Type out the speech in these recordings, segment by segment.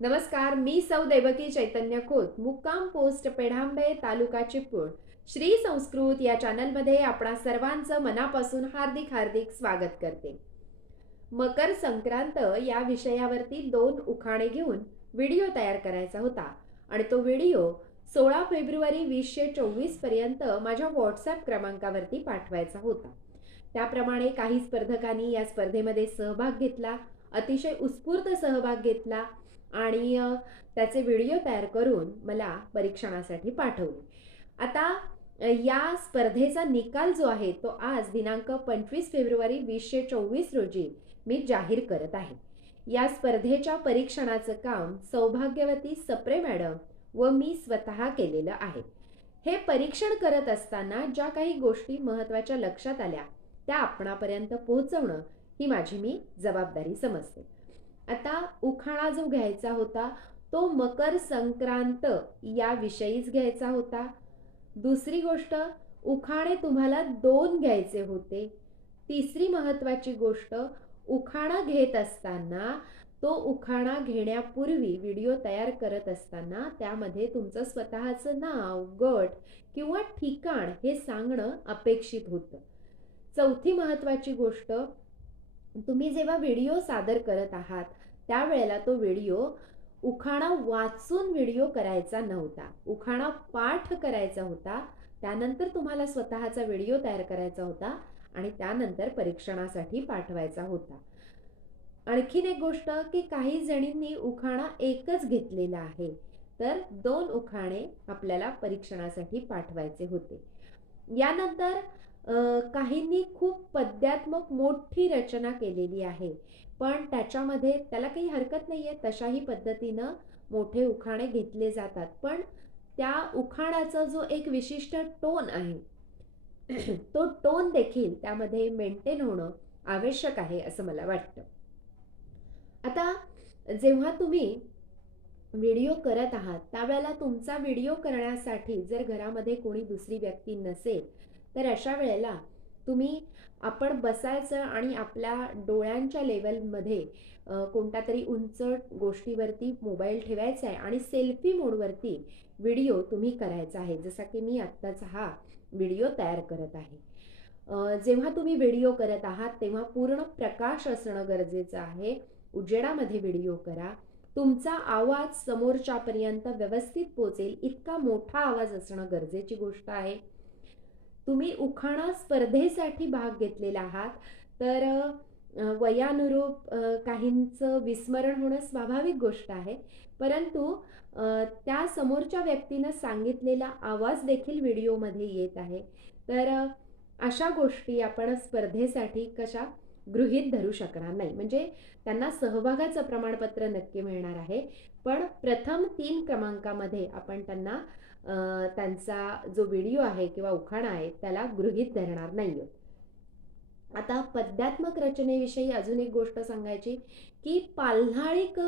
नमस्कार, मी सौ देवकी चैतन्य खोत, मुक्काम पोस्ट पेढांबे, तालुका चिपळूण, श्री संस्कृत या चॅनलमध्ये आपणा सर्वांचं मनापासून हार्दिक हार्दिक स्वागत करते. मकर संक्रांत या विषयावरती 2 उखाणे घेऊन व्हिडिओ तयार करायचा होता आणि तो व्हिडिओ 16 फेब्रुवारी 2024 पर्यंत माझ्या व्हॉट्सॲप क्रमांकावरती पाठवायचा होता. त्याप्रमाणे काही स्पर्धकांनी या स्पर्धेमध्ये सहभाग घेतला, अतिशय उत्स्फूर्त सहभाग घेतला आणि त्याचे व्हिडिओ तयार करून मला परीक्षणासाठी पाठवले. आता या स्पर्धेचा निकाल जो आहे तो आज दिनांक 25 फेब्रुवारी 2024 रोजी मी जाहीर करत आहे. या स्पर्धेच्या परीक्षणाचं काम सौभाग्यवती सप्रे मॅडम व मी स्वतः केलेलं आहे. हे परीक्षण करत असताना ज्या काही गोष्टी महत्त्वाच्या लक्षात आल्या त्या आपणापर्यंत पोहोचवणं ही माझी मी जबाबदारी समजते. आता उखाणा जो घ्यायचा होता तो मकर संक्रांत याविषयीच घ्यायचा होता. दुसरी गोष्ट, उखाणे तुम्हाला 2 घ्यायचे होते. तिसरी महत्त्वाची गोष्ट, उखाणा घेत असताना तो उखाणा घेण्यापूर्वी व्हिडिओ तयार करत असताना त्यामध्ये तुमचं स्वतःचं नाव, गट किंवा ठिकाण हे सांगणं अपेक्षित होतं. चौथी महत्त्वाची गोष्ट, तुम्ही जेव्हा व्हिडिओ सादर करत आहात त्यावेळेला तो व्हिडिओ उखाणा वाचून व्हिडिओ करायचा नव्हता. उखाणा पाठ करायचा होता. त्यानंतर तुम्हाला स्वतःचा व्हिडिओ तयार करायचा होता आणि त्यानंतर परीक्षणासाठी पाठवायचा होता. आणखीन एक गोष्ट की काही जणींनी उखाणा एकच घेतलेला आहे. तर 2 उखाणे आपल्याला परीक्षणासाठी पाठवायचे होते. यानंतर काहींनी खूप पद्यात्मक मोठी रचना केलेली आहे. पण त्याच्यामध्ये त्याला काही हरकत नाहीये, तशाही पद्धतीनं मोठे उखाणे घेतले जातात. पण त्या उखाण्याचा जो एक विशिष्ट टोन आहे तो टोन देखील त्यामध्ये मेंटेन होणं आवश्यक आहे असं मला वाटतं. आता जेव्हा तुम्ही व्हिडिओ करत आहात त्यावेळेला तुमचा व्हिडिओ करण्यासाठी जर घरामध्ये कोणी दुसरी व्यक्ती नसेल तर अशा वेळेला तुम्ही आपण बसायचं आणि आपल्या डोळ्यांच्या लेवलमध्ये कोणत्या तरी उंच गोष्टीवरती मोबाईल ठेवायचा आहे आणि सेल्फी मोडवरती व्हिडिओ तुम्ही करायचा आहे, जसा की मी आत्ताचा हा व्हिडिओ तयार करत आहे. जेव्हा तुम्ही व्हिडिओ करत आहात तेव्हा पूर्ण प्रकाश असणं गरजेचं आहे. उजेडामध्ये व्हिडिओ करा. तुमचा आवाज समोरच्यापर्यंत व्यवस्थित पोहोचेल इतका मोठा आवाज असणं गरजेची गोष्ट आहे. तुम्ही उखाणा स्पर्धेसाठी भाग घेतलेला आहात तर वयानुरूप काहींचं विस्मरण होणं स्वाभाविक गोष्ट आहे. परंतु त्या समोरच्या व्यक्तीनं सांगितलेला आवाज देखील व्हिडिओमध्ये येत आहे. तर अशा गोष्टी आपण स्पर्धेसाठी कशा गृहीत धरू शकणार नाही. म्हणजे त्यांना सहभागाचं प्रमाणपत्र नक्की मिळणार आहे. पण प्रथम 3 क्रमांकामध्ये आपण त्यांना त्यांचा जो व्हिडिओ आहे किंवा उखाणा आहे त्याला गृहीत धरणार नाही आहोत. आता पद्यात्मक रचनेविषयी अजून एक गोष्ट सांगायची की पाल्हाळिक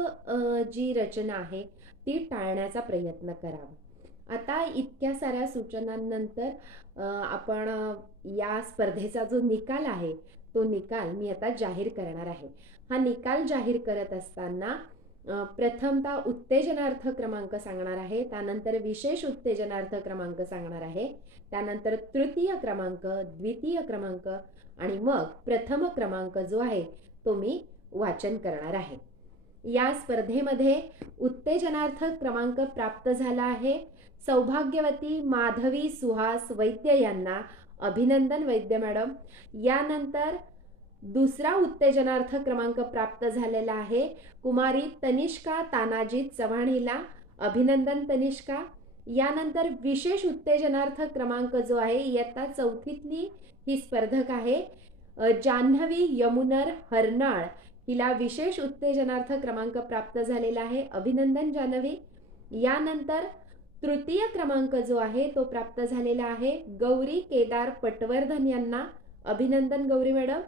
जी रचना आहे ती टाळण्याचा प्रयत्न करावा. आता इतक्या साऱ्या सूचनांनंतर आपण या स्पर्धेचा जो निकाल आहे तो निकाल मी आता जाहीर करणार आहे. हा निकाल जाहीर करत असताना प्रथमतः उत्तेजनार्थ क्रमांक सांगणार आहे, त्यानंतर विशेष उत्तेजनार्थ क्रमांक सांगणार आहे, त्यानंतर तृतीय क्रमांक, द्वितीय क्रमांक आणि मग प्रथम क्रमांक जो आहे तो मी वाचन करणार आहे. या स्पर्धेमध्ये उत्तेजनार्थ क्रमांक प्राप्त झाला आहे सौभाग्यवती माधवी सुहास वैद्य यांना. अभिनंदन वैद्य मॅडम. यानंतर दुसरा उत्तेजनार्थ क्रमांक प्राप्त झालेला आहे कुमारी तनिष्का तानाजी चव्हाण हिला. अभिनंदन तनिष्का. यानंतर विशेष उत्तेजनार्थ क्रमांक जो आहे इयत्ता 4थीतली ही स्पर्धक आहे जान्हवी यमुनर हरनाळ, हिला विशेष उत्तेजनार्थ क्रमांक प्राप्त झालेला आहे. अभिनंदन जान्हवी. यानंतर तृतीय क्रमांक जो आहे तो प्राप्त झालेला आहे गौरी केदार पटवर्धन यांना. अभिनंदन गौरी मॅडम.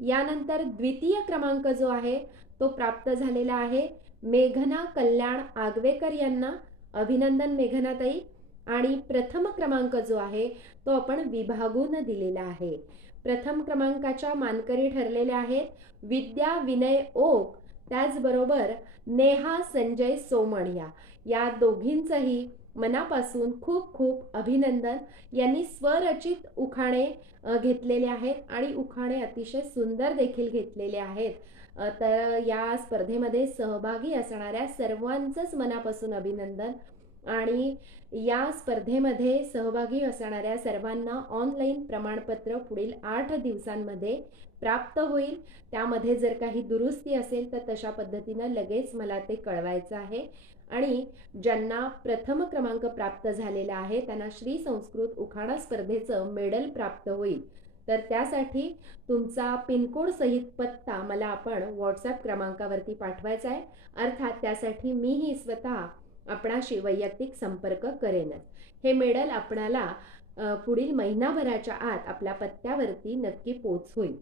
यानंतर द्वितीय क्रमांक जो आहे तो प्राप्त झालेला आहे मेघना कल्याण आगवेकर यांना. अभिनंदन मेघनाताई. आणि प्रथम क्रमांक जो आहे तो आपण विभागून दिलेला आहे. प्रथम क्रमांकाच्या मानकरी ठरलेल्या आहेत विद्या विनय ओक, त्याचबरोबर नेहा संजय सोमण या दोघींचंही मनापासून खूप खूप अभिनंदन. यांनी स्वरचित उखाणे घेतलेले आहेत आणि उखाणे अतिशय सुंदर देखील घेतलेले आहेत. तर या स्पर्धेमध्ये सहभागी असणाऱ्या सर्वांचंच मनापासून अभिनंदन. आणि या स्पर्धेमध्ये सहभागी असणाऱ्या सर्वांना ऑनलाईन प्रमाणपत्र पुढील 8 दिवसांमध्ये प्राप्त होईल. त्यामध्ये जर काही दुरुस्ती असेल तर तशा पद्धतीनं लगेच मला ते कळवायचं आहे. आणि ज्यांना प्रथम क्रमांक प्राप्त झालेला आहे त्यांना श्री संस्कृत उखाणा स्पर्धेचं मेडल प्राप्त होईल. तर त्यासाठी तुमचा पिनकोड सहित पत्ता मला आपण व्हॉट्सॲप क्रमांकावरती पाठवायचा आहे. अर्थात त्यासाठी मीही स्वतः आपणाशी वैयक्तिक संपर्क करेनच. हे मेडल आपणाला पुढील महिनाभराच्या आत आपल्या पत्त्यावरती नक्की पोच होईल.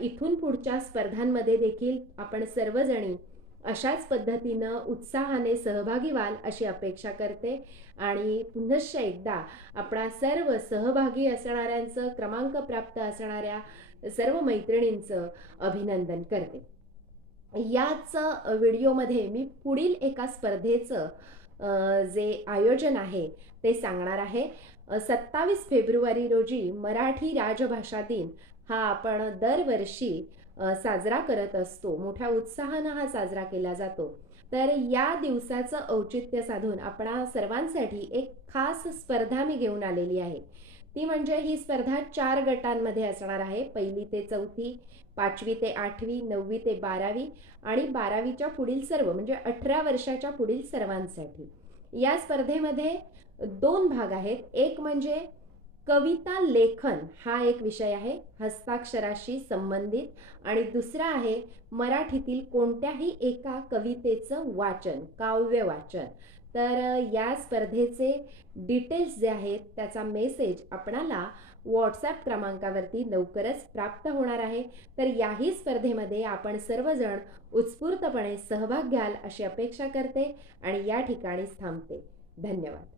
इथून पुढच्या स्पर्धांमध्ये देखील आपण सर्वजणी अशाच पद्धतीनं उत्साहाने सहभागी व्हाल अशी अपेक्षा करते. आणि पुनश्च एकदा आपणा सर्व सहभागी असणाऱ्यांचं, क्रमांक प्राप्त असणाऱ्या सर्व मैत्रिणींचं अभिनंदन करते. याच व्हिडिओमध्ये मी पुढील एका स्पर्धेचं जे आयोजन आहे ते सांगणार आहे. 27 फेब्रुवारी रोजी मराठी राजभाषा दिन हा आपण दरवर्षी साजरा करत असतो. मोठ्या उत्साहानं हा साजरा केला जातो. तर या दिवसाचं औचित्य साधून आपणा सर्वांसाठी एक खास स्पर्धा मी घेऊन आलेली आहे. ती म्हणजे ही स्पर्धा 4 गटांमध्ये असणार आहे. 1ली ते 4थी, 5वी ते 8वी, 9वी ते 12वी आणि 12वीच्या पुढील सर्व म्हणजे 18 वर्षाच्या पुढील सर्वांसाठी. या स्पर्धेमध्ये 2 भाग आहेत. एक म्हणजे कविता लेखन हा एक विषय आहे हस्ताक्षराशी संबंधित आणि दुसरा आहे मराठीतील कोणत्याही एका कवितेचं वाचन, काव्य वाचन. तर या स्पर्धेचे डिटेल्स जे आहेत त्याचा मेसेज आपणाला व्हॉट्सॲप क्रमांकावरती लवकरच प्राप्त होणार आहे. तर याही स्पर्धेमध्ये आपण सर्वजण उत्स्फूर्तपणे सहभाग घ्याल अशी अपेक्षा करते आणि या ठिकाणीच थांबते. धन्यवाद.